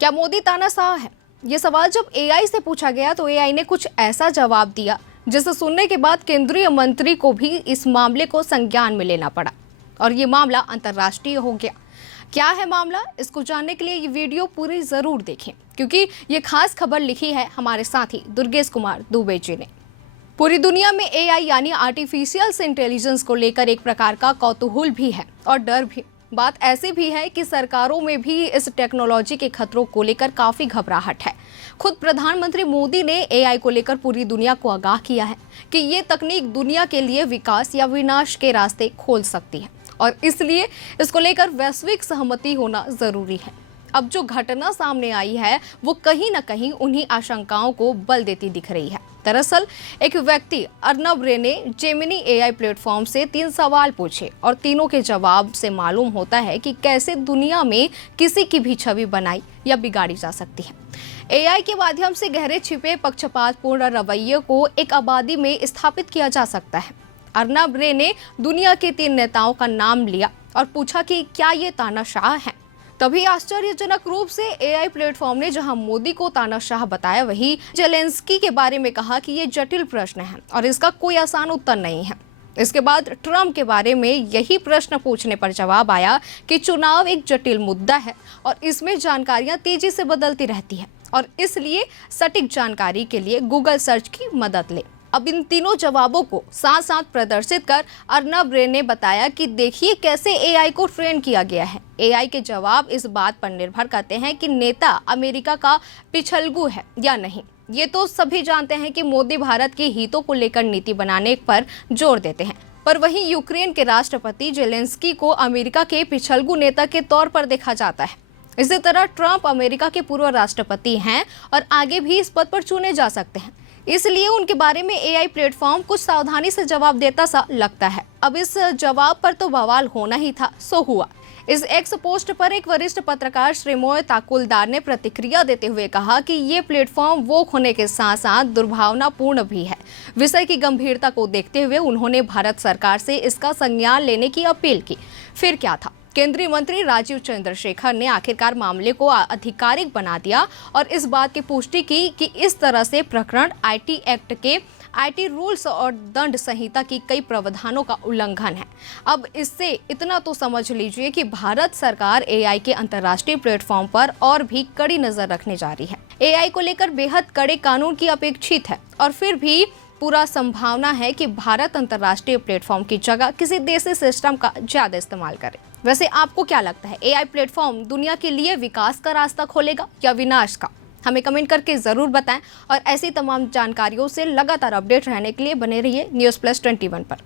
क्या मोदी तानाशाह है? ये सवाल जब एआई से पूछा गया तो एआई ने कुछ ऐसा जवाब दिया जिसे सुनने के बाद केंद्रीय मंत्री को भी इस मामले को संज्ञान में लेना पड़ा और ये मामला अंतर्राष्ट्रीय हो गया। क्या है मामला, इसको जानने के लिए ये वीडियो पूरी जरूर देखें, क्योंकि ये खास खबर लिखी है हमारे साथी दुर्गेश कुमार दुबे जी ने। पूरी दुनिया में एआई यानी आर्टिफिशियल इंटेलिजेंस को लेकर एक प्रकार का कौतूहल भी है और डर भी। बात ऐसी भी है कि सरकारों में भी इस टेक्नोलॉजी के खतरों को लेकर काफी घबराहट है। खुद प्रधानमंत्री मोदी ने एआई को लेकर पूरी दुनिया को आगाह किया है कि ये तकनीक दुनिया के लिए विकास या विनाश के रास्ते खोल सकती है और इसलिए इसको लेकर वैश्विक सहमति होना जरूरी है। अब जो घटना सामने आई है वो कहीं ना कहीं उन्हीं आशंकाओं को बल देती दिख रही है। दरअसल एक व्यक्ति अर्नब रे ने जेमिनी एआई प्लेटफॉर्म से 3 सवाल पूछे और तीनों के जवाब से मालूम होता है कि कैसे दुनिया में किसी की भी छवि बनाई या बिगाड़ी जा सकती है। एआई के माध्यम से गहरे छिपे पक्षपातपूर्ण रवैये को एक आबादी में स्थापित किया जा सकता है। अर्नब रे ने दुनिया के 3 नेताओं का नाम लिया और पूछा कि क्या ये तानाशाह हैं। तभी आश्चर्यजनक रूप से एआई प्लेटफॉर्म ने जहां मोदी को तानाशाह बताया, वहीं जेलेंस्की के बारे में कहा कि ये जटिल प्रश्न है और इसका कोई आसान उत्तर नहीं है। इसके बाद ट्रंप के बारे में यही प्रश्न पूछने पर जवाब आया कि चुनाव एक जटिल मुद्दा है और इसमें जानकारियां तेजी से बदलती रहती है और इसलिए सटीक जानकारी के लिए गूगल सर्च की मदद ले। अब इन तीनों जवाबों को साथ साथ प्रदर्शित कर अर्नब रे ने बताया कि देखिए कैसे एआई को ट्रेन किया गया है। एआई के जवाब इस बात पर निर्भर करते हैं कि नेता अमेरिका का पिछलगू है या नहीं। ये तो सभी जानते हैं कि मोदी भारत के हितों को लेकर नीति बनाने पर जोर देते हैं, पर वहीं यूक्रेन के राष्ट्रपति जेलेंस्की को अमेरिका के पिछलगू नेता के तौर पर देखा जाता है। इसी तरह ट्रंप अमेरिका के पूर्व राष्ट्रपति हैं और आगे भी इस पद पर चुने जा सकते हैं, इसलिए उनके बारे में एआई प्लेटफॉर्म कुछ सावधानी से जवाब देता सा लगता है। अब इस जवाब पर तो बवाल होना ही था, सो हुआ। इस एक्स पोस्ट पर एक वरिष्ठ पत्रकार श्रीमोय ताकुलदार ने प्रतिक्रिया देते हुए कहा कि ये प्लेटफॉर्म वोक होने के साथ साथ दुर्भावनापूर्ण भी है। विषय की गंभीरता को देखते हुए उन्होंने भारत सरकार से इसका संज्ञान लेने की अपील की। फिर क्या था, केंद्रीय मंत्री राजीव चंद्रशेखर ने आखिरकार मामले को आधिकारिक बना दिया और इस बात की पुष्टि की कि इस तरह से प्रकरण आईटी एक्ट के आईटी रूल्स और दंड संहिता की कई प्रावधानों का उल्लंघन है। अब इससे इतना तो समझ लीजिए कि भारत सरकार एआई के अंतर्राष्ट्रीय प्लेटफॉर्म पर और भी कड़ी नजर रखने जा रही है। एआई को लेकर बेहद कड़े कानून की अपेक्षित है और फिर भी पूरा संभावना है कि भारत अंतर्राष्ट्रीय प्लेटफॉर्म की जगह किसी देसी सिस्टम का ज्यादा इस्तेमाल करे। वैसे आपको क्या लगता है, एआई प्लेटफॉर्म दुनिया के लिए विकास का रास्ता खोलेगा या विनाश का? हमें कमेंट करके जरूर बताएं और ऐसी तमाम जानकारियों से लगातार अपडेट रहने के लिए बने रहिए न्यूज़ प्लस 21 पर।